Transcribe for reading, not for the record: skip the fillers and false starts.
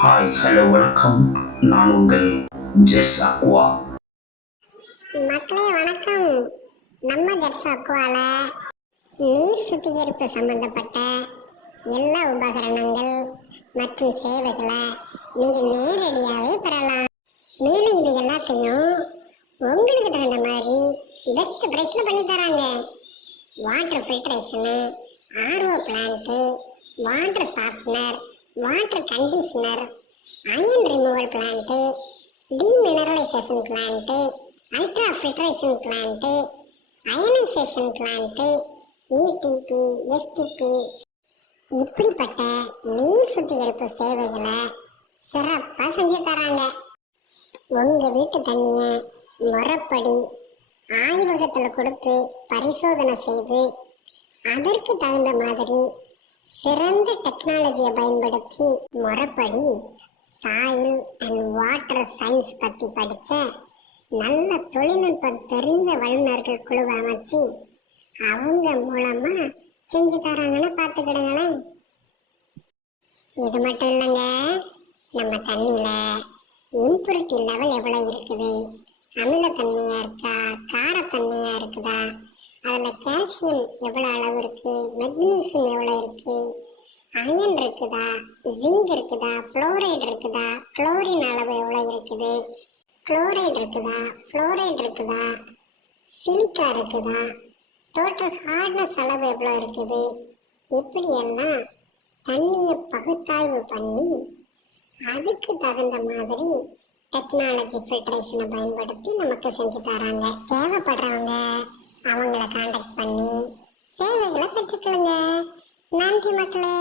Hi hello வணக்கம். நான் உங்கள் ஜெஸ் அக்வா. மக்களே வணக்கம். நம்ம ஜெஸ் அக்வால நீர் சுத்திகரிப்பு சம்பந்தப்பட்ட எல்லா உபகரணங்கள் மற்றும் சேவைகளை நீங்க நேரடியாகவே பெறலாம். மேலும் இது எல்லாத்தையும் உங்களுக்கு தகுந்த மாதிரி பெஸ்ட் பிரைஸ்ல பண்ணி தராங்க. Water filtration, RO plant, water softener, water conditioner, iron removal plant, demineralisation plant, ultra filtration plant, ionisation plant, ETP, STP இப்படிப்பட்ட நீர் சுத்திகரிப்பு சேவைகளை சிறப்பாக செஞ்சு தராங்க. உங்கள் வீட்டு தண்ணியை முறைப்படி ஆய்வகத்தில் கொடுத்து பரிசோதனை செய்து அதற்கு தகுந்த மாதிரி சிறந்த டெக்னாலஜியை பயன்படுத்தி முறைப்படி சாயில் அண்ட் வாட்டர் சயின்ஸ் பற்றி படித்த நல்ல தொழில்நுட்பம் தெரிஞ்ச வல்லுநர்கள் குழுவை அமைச்சு அவங்க மூலமாக செஞ்சு தராங்கன்னு பார்த்துக்கிடுங்களேன். இது மட்டும் இல்லைங்க, நம்ம தண்ணியில் இம்புரிட்டி லெவல் எவ்வளோ இருக்குது, அமிலத்தன்மையாக இருக்கா, காரத்தன்மையாக இருக்குதா, அதில் கால்சியம் எவ்வளோ அளவு இருக்குது, மெக்னீசியம் எவ்வளோ இருக்குது, அயன் இருக்குதா, ஜிங்க் இருக்குதா, ஃப்ளோரைடு இருக்குதா, குளோரின் அளவு எவ்வளோ இருக்குது, குளோரைடு இருக்குதா, ஃப்ளோரைடு இருக்குதா, சிலிக்கா இருக்குதா, டோட்டல் ஹார்ட்னஸ் அளவு எவ்வளோ இருக்குது, இப்படியெல்லாம் தண்ணியை பகுத்தாய்வு பண்ணி அதுக்கு தகுந்த மாதிரி டெக்னாலஜி ஃபில்ட்ரேஷனை பயன்படுத்தி நமக்கு செஞ்சு தராங்க. தேவைப்படுறவங்க அவங்கள காண்டாக்ட் பண்ணி சேவைகளை பெற்றுக்கொள்ளுங்க. நன்றி மக்களே.